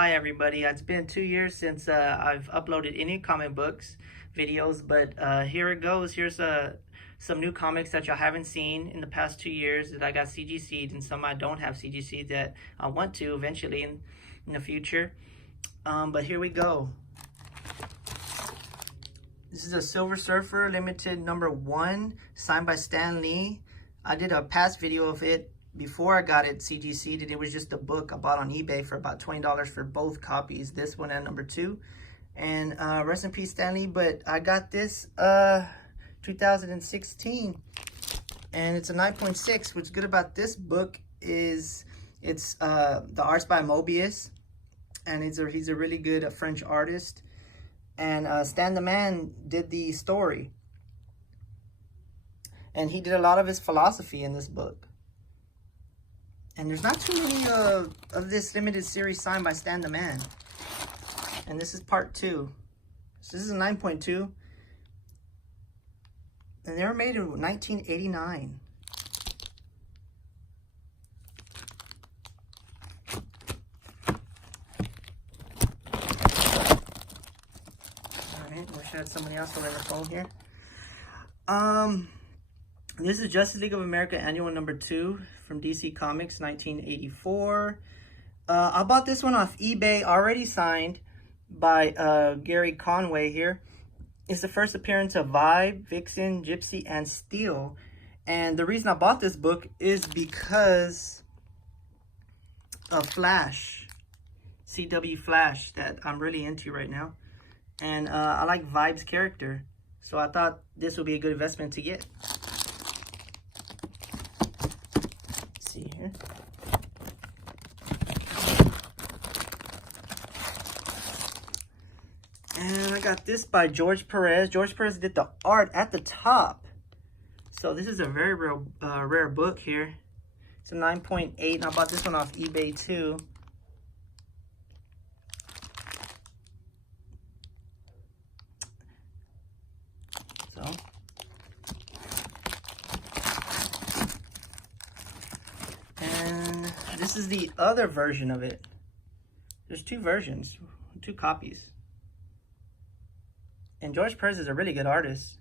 Hi everybody, it's been 2 years since I've uploaded any comic books videos, but here it goes. Here's some new comics that y'all haven't seen in the past 2 years that I got CGC'd, and some I don't have CGC that I want to eventually in the future. But here we go. This is a Silver Surfer limited #1 signed by Stan Lee. I did a past video of it before I got it CGC'd, and it was just a book I bought on eBay for about $20 for both copies, this one and #2. And rest in peace, Stan Lee. But I got this 2016, and it's a 9.6. What's good about this book is it's the art's by Mobius, and he's a really good French artist. And Stan the Man did the story, and he did a lot of his philosophy in this book. And there's not too many of this limited series signed by Stan the Man. And this is part 2. So this is a 9.2. And they were made in 1989. Alright, wish I had somebody else over the phone here. This is Justice League of America Annual #2 from DC Comics, 1984. I bought this one off eBay, already signed by Gary Conway here. It's the first appearance of Vibe, Vixen, Gypsy, and Steel. And the reason I bought this book is because of Flash, CW Flash, that I'm really into right now. And I like Vibe's character, so I thought this would be a good investment to get. See here. And I got this by George Perez. George Perez did the art at the top. So this is a very rare book here. It's a 9.8, and I bought this one off eBay too. So this is the other version of it. There's 2 versions, 2 copies. And George Perez is a really good artist.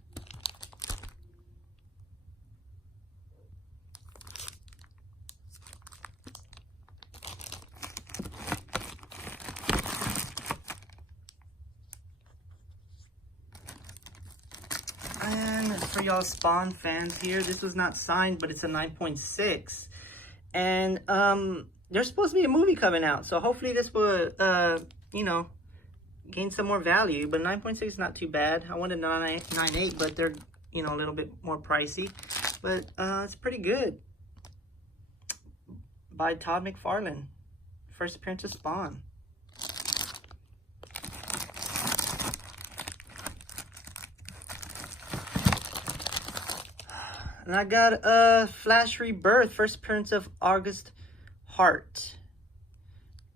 And for y'all Spawn fans here, this was not signed, but it's a 9.6. And there's supposed to be a movie coming out, so hopefully this will you know, gain some more value. But 9.6 is not too bad. I wanted 9.8, but they're, you know, a little bit more pricey, but it's pretty good. By Todd McFarlane, first appearance of Spawn. And I got Flash Rebirth, first appearance of August Hart,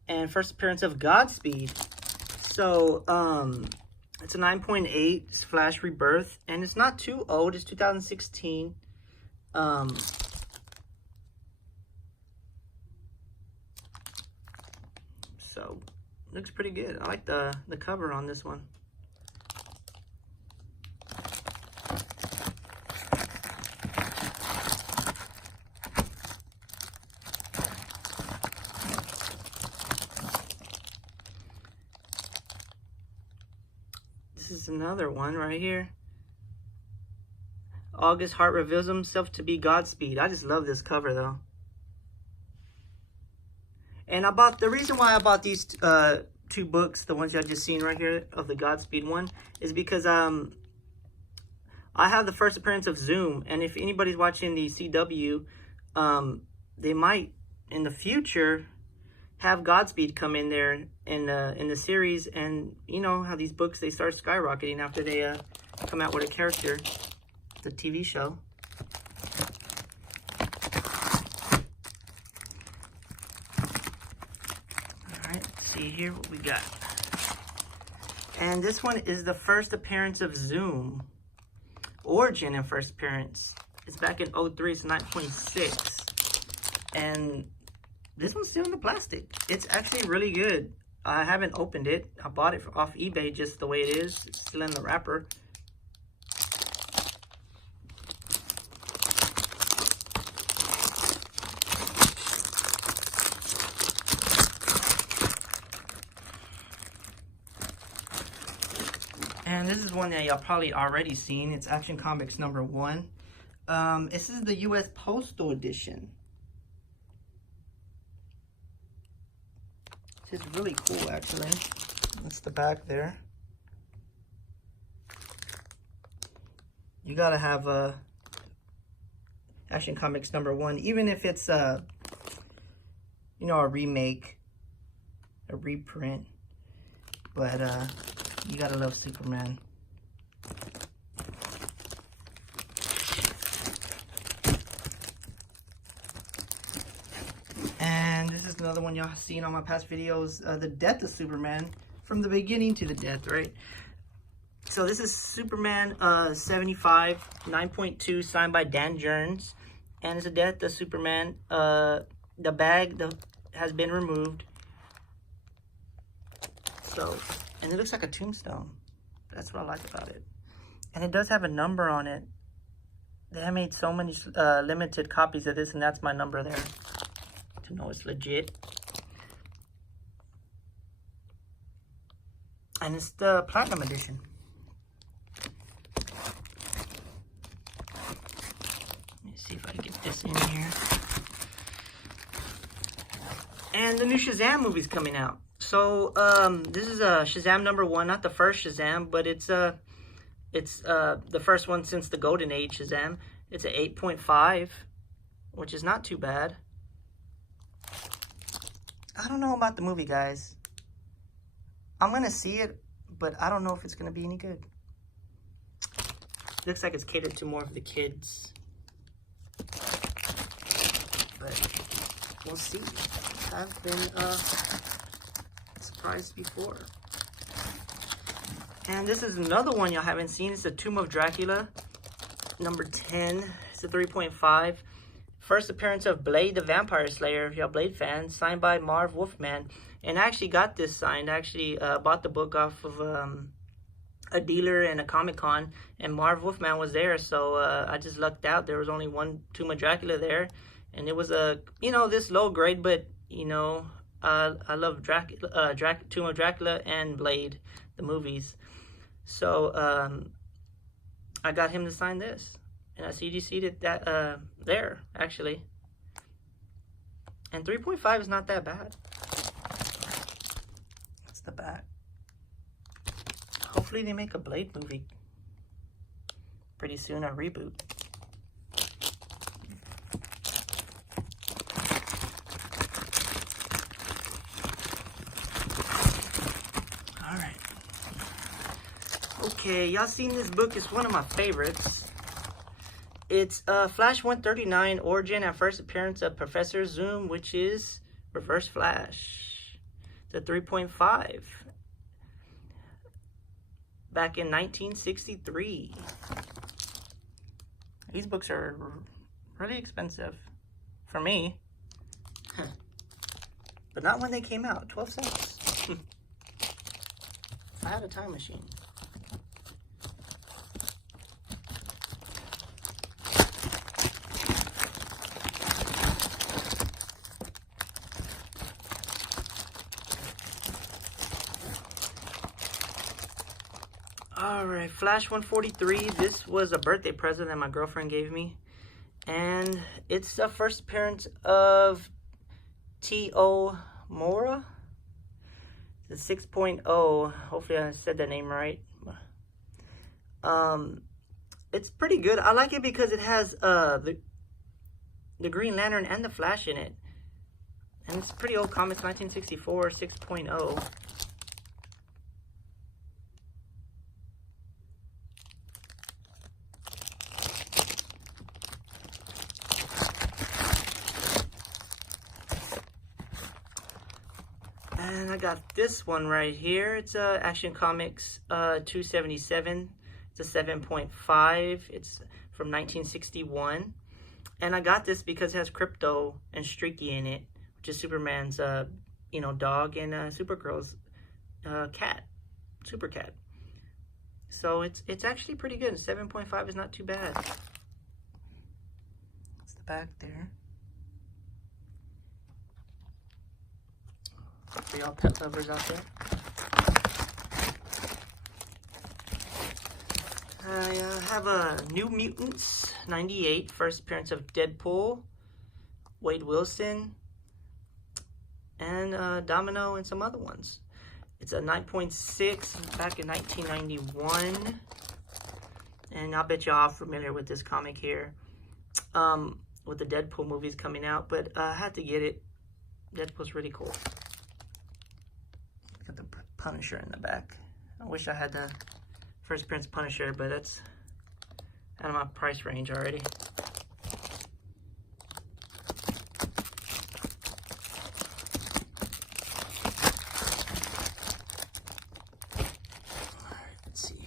and first appearance of Godspeed. So it's a 9.8. It's Flash Rebirth, and it's not too old. It's 2016. So looks pretty good. I like the cover on this one. This is another one right here. August Hart reveals himself to be Godspeed. I just love this cover though. And the reason why I bought these 2 books, the ones y'all just seen right here of the Godspeed one, is because I have the first appearance of Zoom, and if anybody's watching the CW, they might in the future have Godspeed come in there in the series. And you know how these books, they start skyrocketing after they come out with a character, the TV show. Alright, let's see here what we got. And this one is the first appearance of Zoom. Origin and first appearance. It's back in 03, it's 9.6. And this one's still in the plastic. It's actually really good. I haven't opened it. I bought it off eBay just the way it is. It's still in the wrapper. And this is one that y'all probably already seen. It's Action Comics #1. This is the U.S. Postal Edition. This is really cool, actually. That's the back there. You gotta have Action Comics #1, even if it's you know, a remake, a reprint. But you gotta love Superman. And this is another one y'all seen on my past videos, the death of Superman, from the beginning to the death, right? So this is Superman 75, 9.2, signed by Dan Jerns. And it's the death of Superman. The bag has been removed. So, and it looks like a tombstone. That's what I like about it. And it does have a number on it. They have made so many limited copies of this, and that's my number there to know it's legit. And it's the Platinum Edition. Let me see if I can get this in here. And the new Shazam movie's coming out. So this is Shazam #1, not the first Shazam, but it's the first one since the Golden Age Shazam. It's an 8.5, which is not too bad. I don't know about the movie, guys. I'm gonna see it, but I don't know if it's gonna be any good. Looks like it's catered to more of the kids, but we'll see. I've been surprised before. And this is another one y'all haven't seen. It's the Tomb of Dracula, #10. It's a 3.5. First appearance of Blade the Vampire Slayer, if y'all Blade fans, signed by Marv Wolfman. And I actually got this signed. I actually bought the book off of a dealer and a Comic-Con, and Marv Wolfman was there, so I just lucked out. There was only one Tomb of Dracula there, and it was a, you know, this low grade, but, you know, I love Tomb of Dracula and Blade, the movies. So I got him to sign this, and I CGC'd it there, actually. And 3.5 is not that bad. That's the back. Hopefully they make a Blade movie pretty soon, a reboot. Alright. Okay, y'all seen this book? It's one of my favorites. It's Flash 139, Origin and First Appearance of Professor Zoom, which is Reverse Flash. It's a 3.5. Back in 1963. These books are really expensive for me. But not when they came out, 12 cents. I had a time machine. Alright, Flash 143. This was a birthday present that my girlfriend gave me. And it's the first appearance of T.O. Mora. The 6.0. Hopefully I said that name right. It's pretty good. I like it because it has the Green Lantern and the Flash in it. And it's pretty old comics, 1964, 6.0. And I got this one right here. It's Action Comics 277. It's a 7.5. It's from 1961. And I got this because it has Crypto and Streaky in it, which is Superman's, you know, dog, and Supergirl's cat, Super Cat. So it's actually pretty good. 7.5 is not too bad. That's the back there. For y'all pet lovers out there. I have a New Mutants 98, first appearance of Deadpool, Wade Wilson, and Domino, and some other ones. It's a 9.6 back in 1991. And I'll bet y'all are familiar with this comic here. With the Deadpool movies coming out, but I had to get it. Deadpool's really cool. Got the Punisher in the back. I wish I had the first appearance Punisher, but that's out of my price range already. Alright, let's see.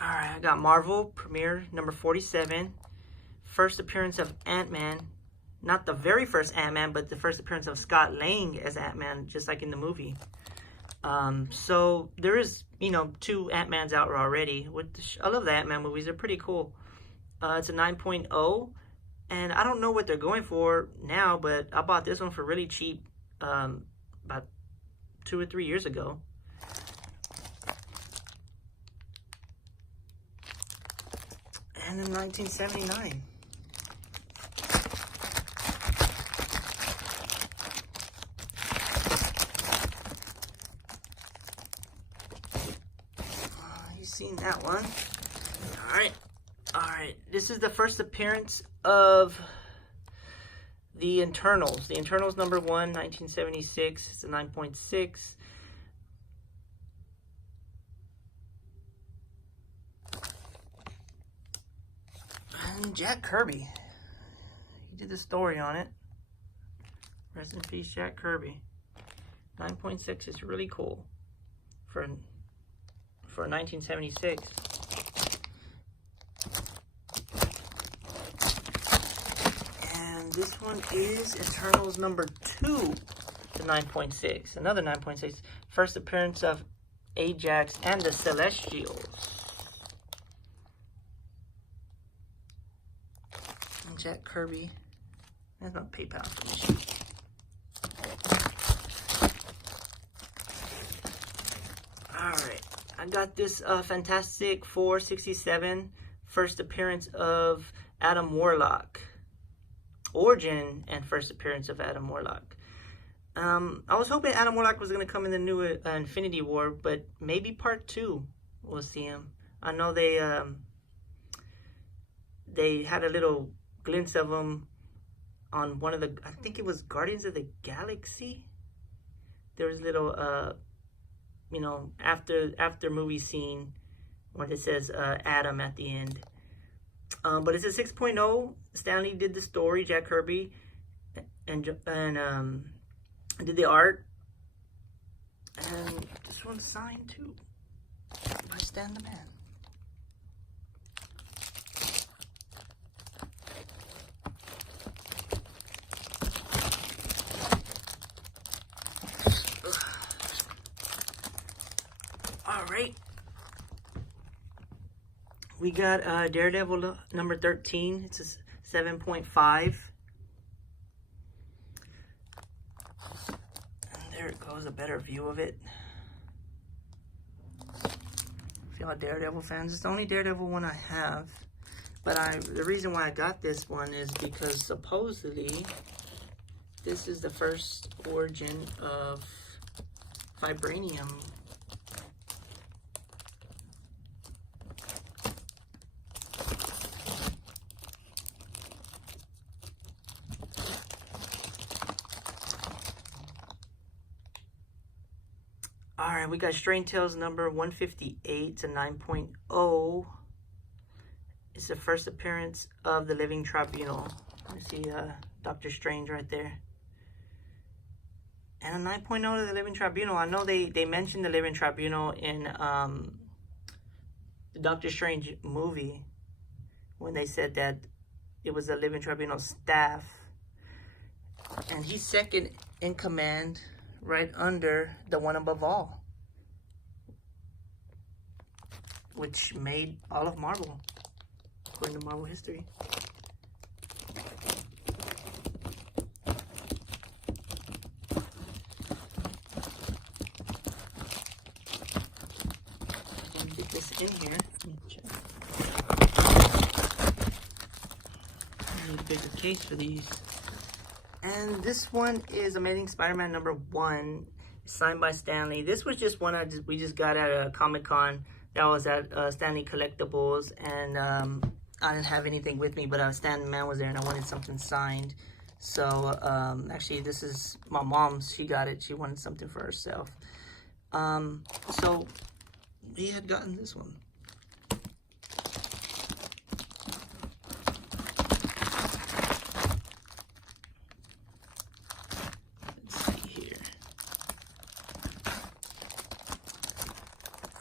Alright, I got Marvel Premiere number 47. First appearance of Ant-Man. Not the very first Ant-Man, but the first appearance of Scott Lang as Ant-Man, just like in the movie. So there is, you know, 2 Ant-Mans out already. I love the Ant-Man movies. They're pretty cool. It's a 9.0. And I don't know what they're going for now, but I bought this one for really cheap about 2 or 3 years ago. And in 1979. Seen that one. All right, this is the first appearance of the Internals. The Internals number 1, 1976. It's a 9.6. And Jack Kirby, he did the story on it. Rest in peace, Jack Kirby. 9.6 is really cool for 1976. And this one is Eternals number 2 to 9.6. Another 9.6. First appearance of Ajax and the Celestials. And Jack Kirby. That's my PayPal information. Alright. I got this Fantastic Four 67, first appearance of Adam Warlock. Origin and first appearance of Adam Warlock. I was hoping Adam Warlock was going to come in the new Infinity War, but maybe part 2 we'll see him. I know they had a little glimpse of him on one of the, I think it was Guardians of the Galaxy. There was a little you know, after movie scene where it says Adam at the end. But it's a 6.0. Stanley did the story, Jack Kirby, and did the art. And this one's signed too by Stan the Man. Alright, we got Daredevil number 13. It's a 7.5. And there it goes, a better view of it. If y'all Daredevil fans, it's the only Daredevil one I have. But the reason why I got this one is because supposedly this is the first origin of vibranium. Alright, we got Strange Tales number 158 to 9.0. It's the first appearance of the Living Tribunal. You see Doctor Strange right there. And a 9.0 to the Living Tribunal. I know they mentioned the Living Tribunal in the Doctor Strange movie when they said that it was the Living Tribunal staff. And he's second in command, right under the one above all, which made all of Marvel, according to Marvel history. Get this in here. Let me check. I need a bigger case for these. And this one is Amazing Spider-Man #1, signed by Stan Lee. This was just one we just got at a Comic-Con that was at Stan Lee Collectibles, and I didn't have anything with me, but Stan Man was there, and I wanted something signed. So actually, this is my mom's. She got it. She wanted something for herself. So he had gotten this one.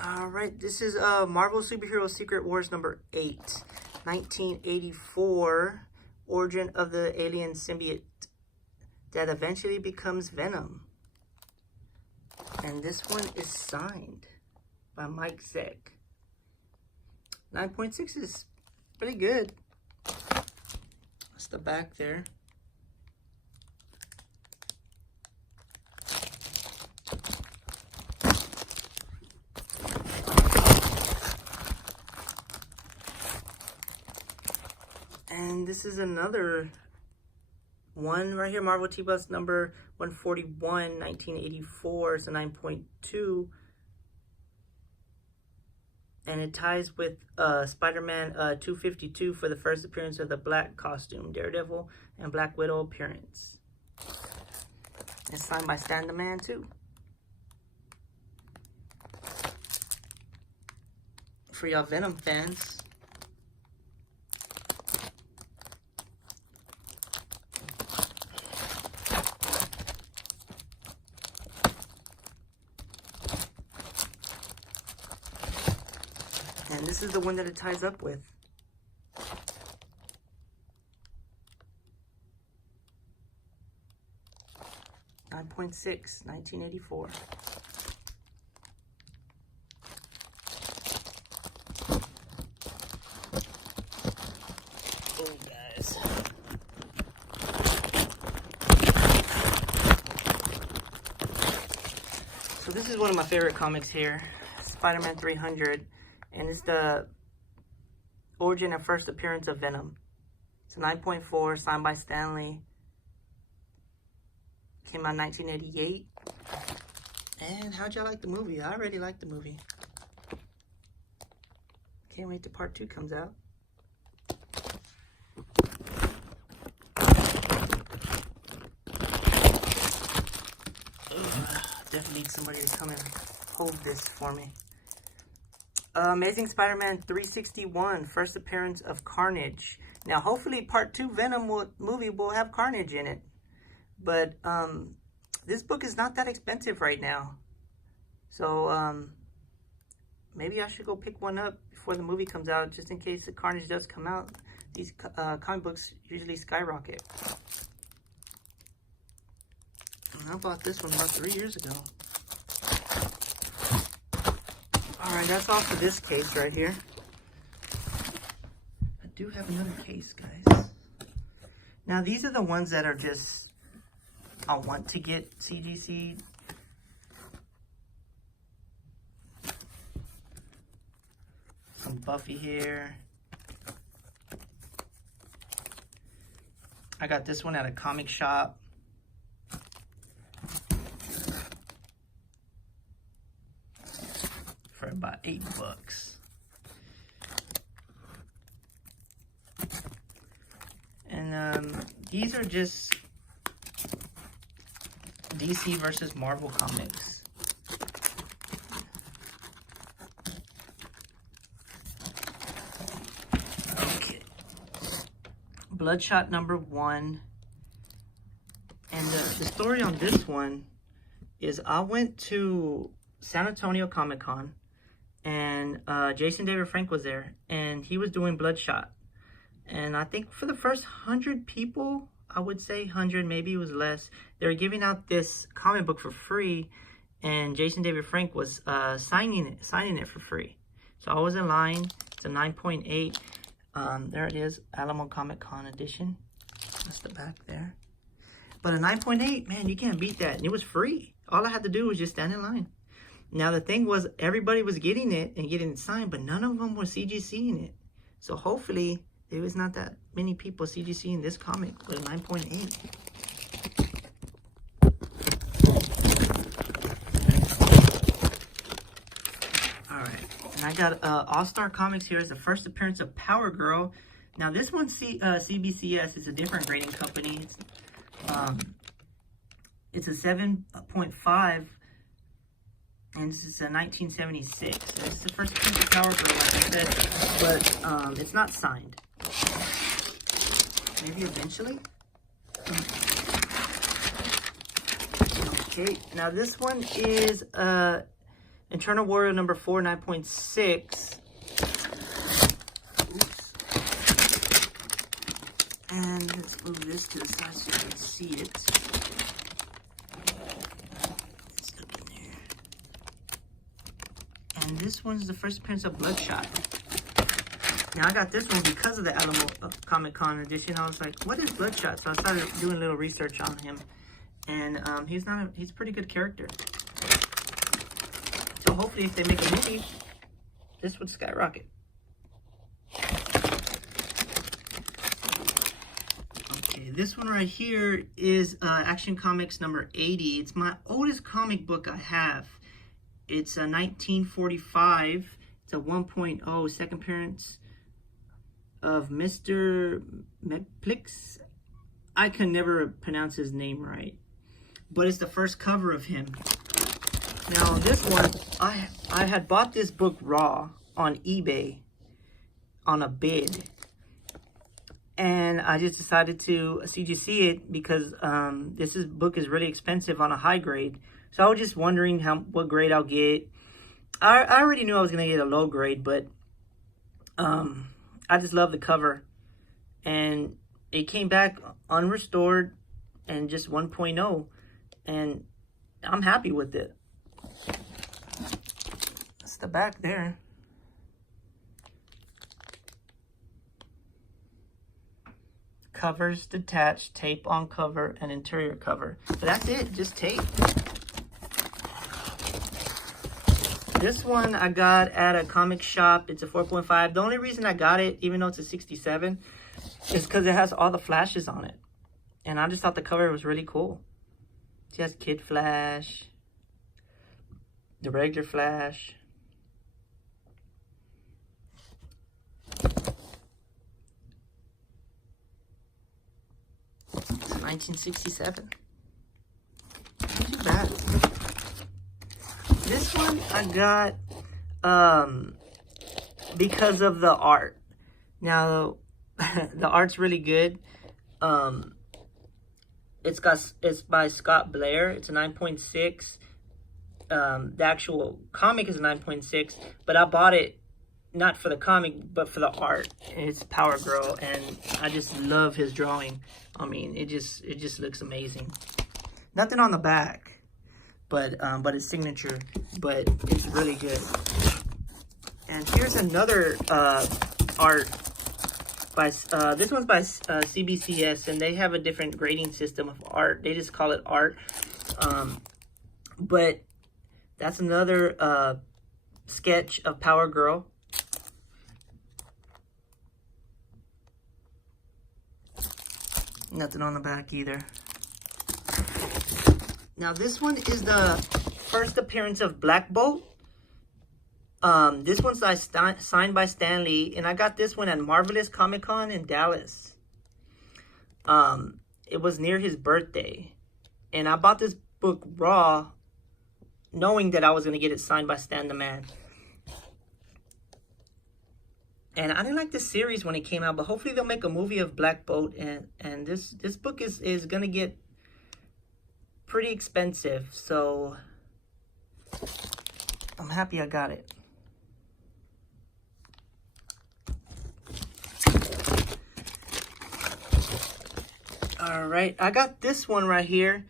Alright, this is Marvel Superhero Secret Wars #8, 1984, origin of the alien symbiote that eventually becomes Venom. And this one is signed by Mike Zeck. 9.6 is pretty good. That's the back there. And this is another one right here, Marvel T-Bus number 141, 1984. It's a 9.2. And it ties with Spider-Man 252 for the first appearance of the black costume, Daredevil, and Black Widow appearance. It's signed by Stan the Man too. For y'all Venom fans. And this is the one that it ties up with. .6, 1984. Oh, guys. So this is one of my favorite comics here, Spider-Man 300. And it's the origin and first appearance of Venom. It's a 9.4, signed by Stan Lee. Came out in 1988. And how'd y'all like the movie? I already liked the movie. Can't wait till part 2 comes out. Definitely need somebody to come and hold this for me. Amazing Spider-Man 361, first appearance of Carnage. Now, hopefully, part 2 Venom movie will have Carnage in it. But this book is not that expensive right now. So, maybe I should go pick one up before the movie comes out, just in case the Carnage does come out. These comic books usually skyrocket. I bought this one about 3 years ago. Alright, that's all for this case right here. I do have another case, guys. Now, these are the ones that are just, I want to get CGC. Some Buffy here. I got this one at a comic shop. For about $8. And these are just DC versus Marvel comics. Okay. Bloodshot #1. And the story on this one is I went to San Antonio Comic-Con. And Jason David Frank was there, and he was doing Bloodshot. And I think for the first 100 people, I would say 100, maybe it was less. They were giving out this comic book for free, and Jason David Frank was signing it for free. So I was in line. It's a 9.8. There it is, Alamo Comic Con edition. That's the back there. But a 9.8, man, you can't beat that. And it was free. All I had to do was just stand in line. Now the thing was, everybody was getting it and getting it signed, but none of them were CGCing it. So hopefully there was not that many people CGCing this comic with a 9.8. I got All-Star Comics here as the first appearance of Power Girl. Now this one's CBCS. It's a different grading company. It's a 7.5, and this is a 1976. So this is the first appearance of Power Girl, like I said, but it's not signed. Maybe eventually. Okay, now this one is Internal Warrior number 4, 9.6. Oops. And let's move this to the side so you can see it. It's stuck in there. And this one's the first appearance of Bloodshot. Now I got this one because of the Alamo Comic Con edition. I was like, what is Bloodshot? So I started doing a little research on him. And he's a pretty good character. So hopefully if they make a movie, this would skyrocket. Okay, this one right here is Action Comics number 80. It's my oldest comic book I have. It's a 1945. It's a 1.0, second appearance of Mr. Meplix. I can never pronounce his name right, but it's the first cover of him. Now this one, I had bought this book raw on eBay on a bid, and I just decided to CGC it because book is really expensive on a high grade. So I was just wondering what grade I'll get. I already knew I was gonna get a low grade, but I just love the cover, and it came back unrestored and just 1.0, and I'm happy with it. That's the back there. Covers detached, tape on cover, and interior cover. So that's it, just tape. This one I got at a comic shop. It's a 4.5. The only reason I got it, even though it's a 67, is because it has all the flashes on it. And I just thought the cover was really cool. It has Kid Flash, the regular Flash. It's 1967. Not too bad. This one I got because of the art. Now the art's really good. It's by Scott Blair. It's a 9.6. The actual comic is a 9.6, but I bought it not for the comic but for the art. It's Power Girl, and I just love his drawing. I mean, it just looks amazing. Nothing on the back, but it's signature, but it's really good. And here's another art by this one's by CBCS, and they have a different grading system of art. They just call it art, but that's another sketch of Power Girl. Nothing on the back either. Now this one is the first appearance of Black Bolt. This one's signed by Stan Lee, and I got this one at Marvelous Comic Con in Dallas. It was near his birthday, and I bought this book raw, knowing that I was going to get it signed by Stan the Man. And I didn't like this series when it came out, but hopefully they'll make a movie of Black Bolt, and this book is going to get pretty expensive, so I'm happy I got it. All right, I got this one right here.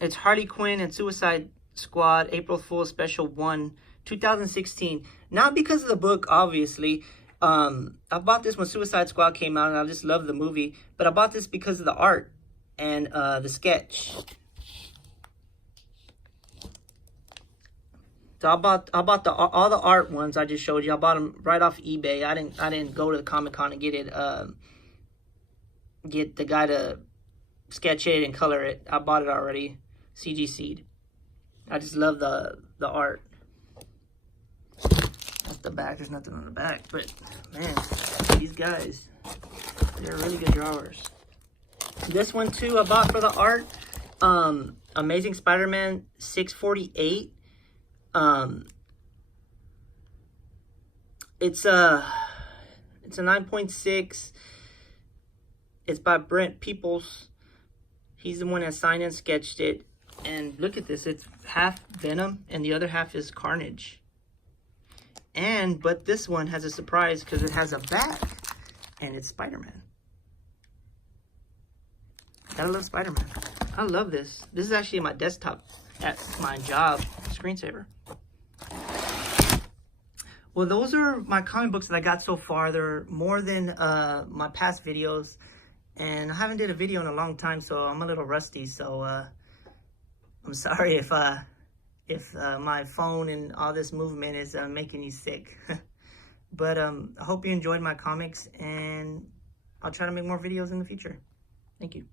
It's Harley Quinn and Suicide Squad April Fool's Special 1, 2016. Not because of the book, obviously. I bought this when Suicide Squad came out, and I just love the movie. But I bought this because of the art and the sketch. So I bought all the art ones I just showed you. I bought them right off eBay. I didn't go to the Comic-Con and get it. Get the guy to sketch it and color it. I bought it already. CGC. I just love the art. That's the back. There's nothing on the back, but man, these guys, they're really good drawers. This one too I bought for the art. Amazing Spider-Man 648. It's a 9.6. It's by Brent Peoples. He's the one that signed and sketched it. And look at this. It's half Venom and the other half is Carnage. But this one has a surprise because it has a back and it's Spider-Man. Gotta love Spider-Man. I love this. This is actually my desktop at my job screensaver. Well, those are my comic books that I got so far. They're more than my past videos. And I haven't did a video in a long time, so I'm a little rusty. So I'm sorry if my phone and all this movement is making you sick. But I hope you enjoyed my comics, and I'll try to make more videos in the future. Thank you.